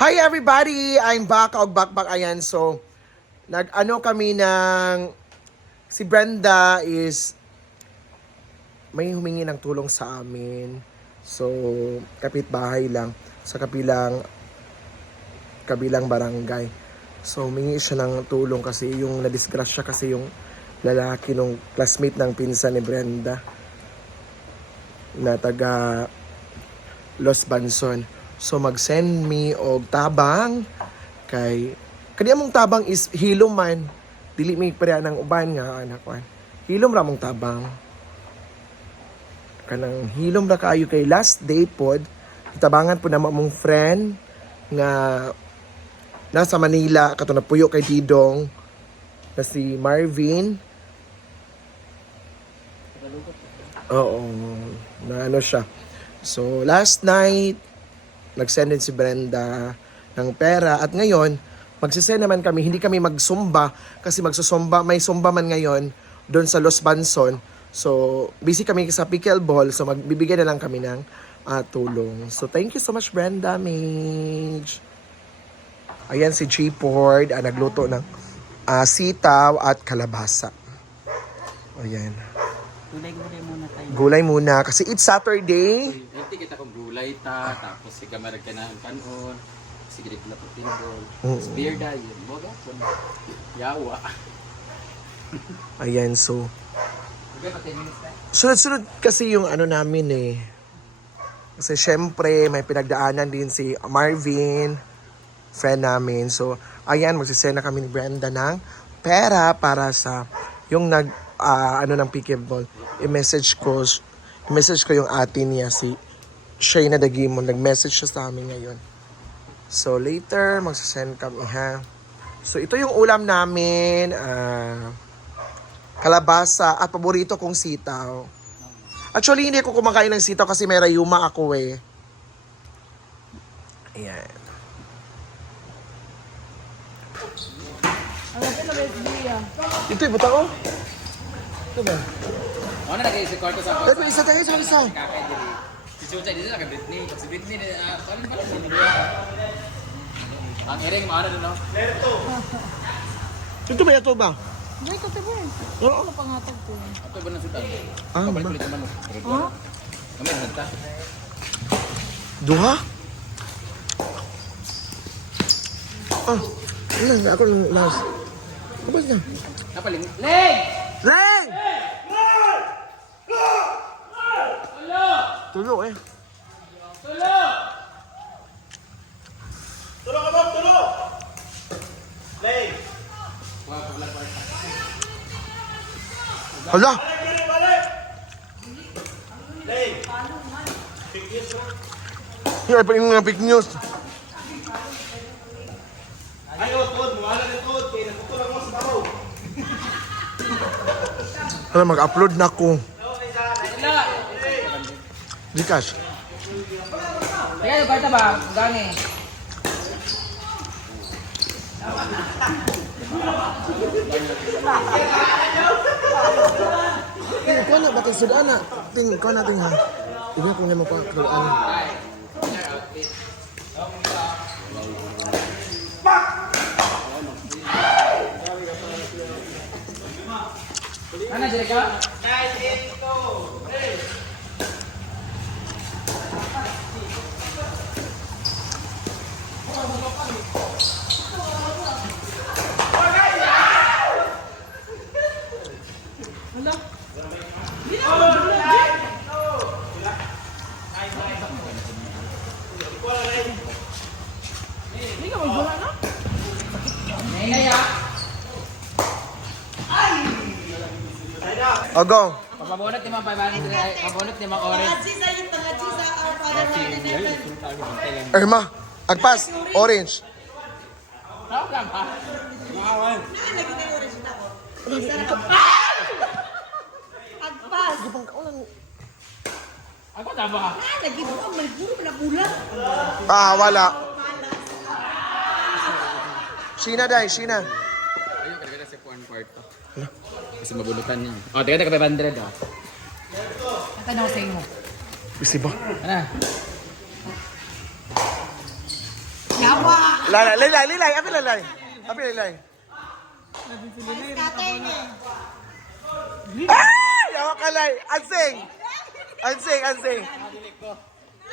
Hi everybody! I'm back, ayan. So, nag-ano kami ng... Si Brenda is... May humingi ng tulong sa amin. So, kapitbahay lang. Sa kabilang barangay. So, humingi siya ng tulong kasi yung nadisgrasya kasi yung lalaki nung classmate ng pinsan ni Brenda. Na taga Los Banson. So mag-send me og tabang kay kaniya mong tabang is hilom man dili mi pareha ng uban nga anak ko. Hilom ra mong tabang. Kanang hilom ra kaayo kay last day pod itabangan po na mong friend nga nasa Manila kato na puyo kay Didong na si Marvin. Oo, na ano siya. So last night nag-send din si Brenda ng pera at ngayon magsisend naman kami, hindi kami magsumba kasi magsusumba, may sumba man ngayon doon sa Los Banson. So busy kami sa pickleball, so magbibigay na lang kami ng tulong. So thank you so much Brenda, Mage. Ayan si G-Pord, nagluto ng sitaw at kalabasa. Ayan. Gulay-gulay muna tayo. Gulay muna kasi it's Saturday. Hindi kita kong gulay tapos si kamarag ka na ang kanon, sige rin na po tinbol, beer diet, boga po na, yawa. Ayan, so Okay, pa 10 minutes na. sunod-sunod kasi yung ano namin eh. Kasi syempre may pinagdaanan din si Marvin, friend namin. So ayan, magsisend na kami ni Brenda ng pera para sa yung ano ng pickleball. I-message ko yung ate niya si Shayna Dagimon. Nag-message siya sa amin ngayon. So later magsisend kami ha. So ito yung ulam namin, kalabasa at paborito kong sitaw. Actually hindi ako kumakain ng sitaw kasi may rayuma ako eh. Ayan. Ito yung butang oh. Ito ba? Ano na nag-iisip kwarto sa Ito isa tayo sa isa. kakay diri. Si Chucha dito na kay Britney. Si Britney paano ba sa nila? Ang iring mo ano no? Ito ba ito ba? Hindi ko tayo eh. Oo. Ano pangatag ko? Ato ba nang sutan? Ah, Kapag ba? kulit naman. Ha? Kami nagta. Duha? Ano nga ako ng last. Ano ba niya? Napaling. Leg! Leng! Tulo eh. Hala! Yung pa yung mga fake news. Hala, mag-upload na ako. Gcash. Kaya yung kwarta ba? Gani. Tingin ko na, bakit sudan na? Tingin ko natin ha. Tingin ko na mapapload. Ano, Jerica? Hindi ka magbula na? Nay ah. O, go. Pabunot ni mga 500, pabunot ni mga orange. Irma, agpas. Orange. Tawag lang ha? Agpas. Ako na ba? Lagi mo ang malguro na bulan. Wala. Sheena dai, Sheena. Ayun, kada sa kuan kwarto. Kasi mabulutan niya. Oh, tingnan ka 500 ah. Ang tanong sa inyo. Bisi ba? Ano? Lilay. Api lilay. Ay! Yawa kalay. Ansing.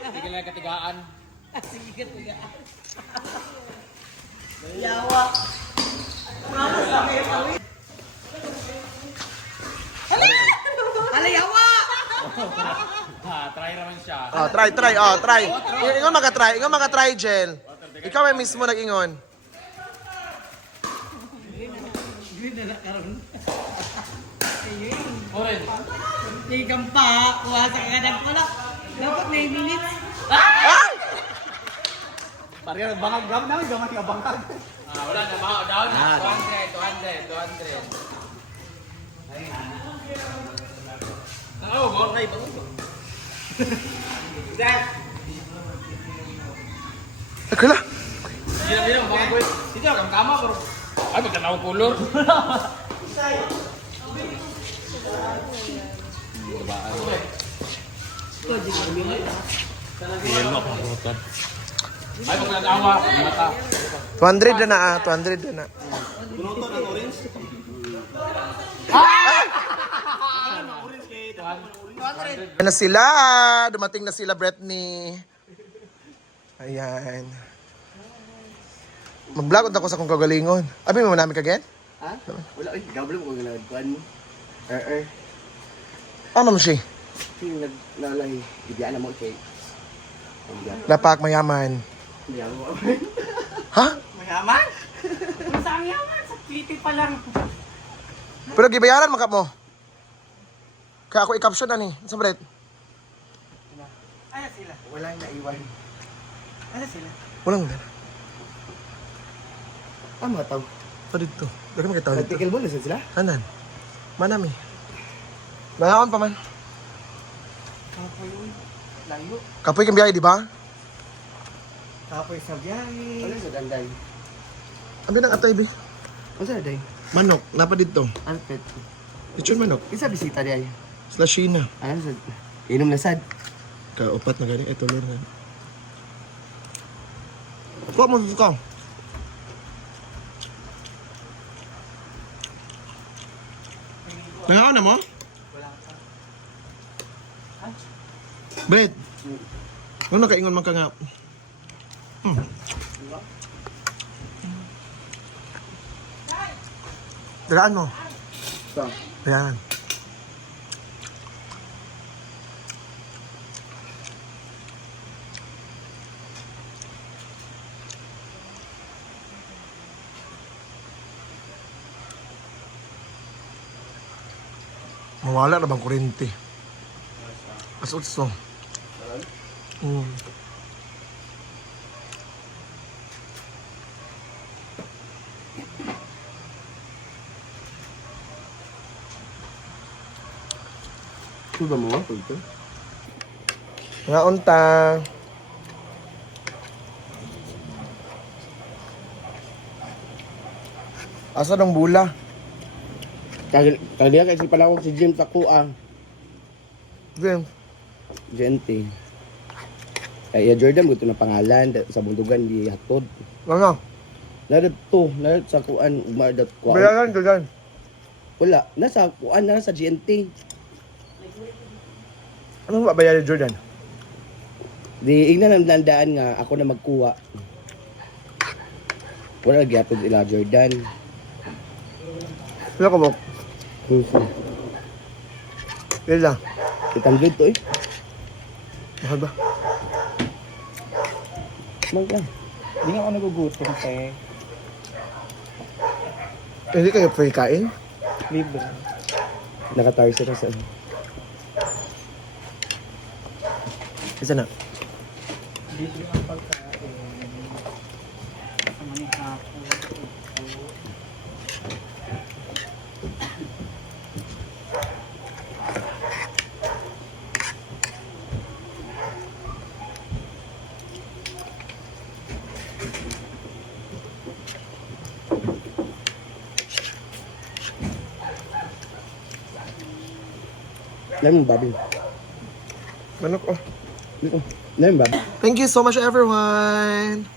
Sige lang katigaan. Alayawa! Try naman siya. Oh, try. Ingon maka-try, Jel. Ikaw ay mismo nag-ingon. Oren. Hindi kang pa, kuha sa kagandang pala. Dapat 9 minutes. Ay! Wala na, mga down na. 200. Oo, mga kayo ba? Akala. Bilang, mga boy. Sige, kang kama, bro. Ay, magkanaw color. Ay, magkanawa. Mata. 200 na 200 na. Ayan na sila. Dumating na sila, Britney. Ayan. Mag-vlog ako sa kong kagalingon. Abi mo namin kagen? Ha? Wala, ay, gablo ko nagkuhan mo. Ano mo siya? Yung naglalay, ibiyaan na mo kay. Lapak mayaman. Ibiyaan mo. Ha? Mayaman? Masang yaman, sa kliti pa lang. Pero gibayaran makap mo. Kaya ako i-caption na ni. Sa Brit. Ano sila? Walang naiwan. Ano sila? Walang dala. Ano mga tao? Pa dito. Dali mo kita dito. Nagtikil mo na sila? Anan? Manami. Bayaon pa man. Kapoy yun. Layo. Kapoy kang biyahe, di ba? Kapoy sa biyahe. Ano sa danday? Abi ng atay, bi. Ano sa danday? Manok. Napa dito. Alpet. Lechon manok. Isa bisita di ay. Slashina. Ano sa... Inom na sad. Kaupat na gani. Ito lor na. Kuha mo suka. Nangaon na mo? Brit. Ano nakaingon man ka nga? Dalaan mo. So, Ayan. Mawala na bang kurente? Asutso. suba mo ako ito. Nga unta. Asa ng bula? Kaya kasi pala ako si Jim Takua. Game. Gente. Kaya Jordan, buto na pangalan sa bundugan di hatod. Ano? Narad to, narad sa kuan, umadat kuan. Bayaran ka dyan. Wala, nasa kuan, nasa GNT. Ano ba bayaran Jordan? Di igna nang landaan nga ako na magkuha. Wala gyapon ila Jordan. Wala ka ba? Wala. Kitang good to eh. Mahal ba? Magka. Hindi nga ako nagugutom, te. Hindi kayo free kain? Libre. Nakatarsa na sa Isa na. Libre ang pagkain. Lemon babi. Manok oh. Lemon babi. Thank you so much everyone.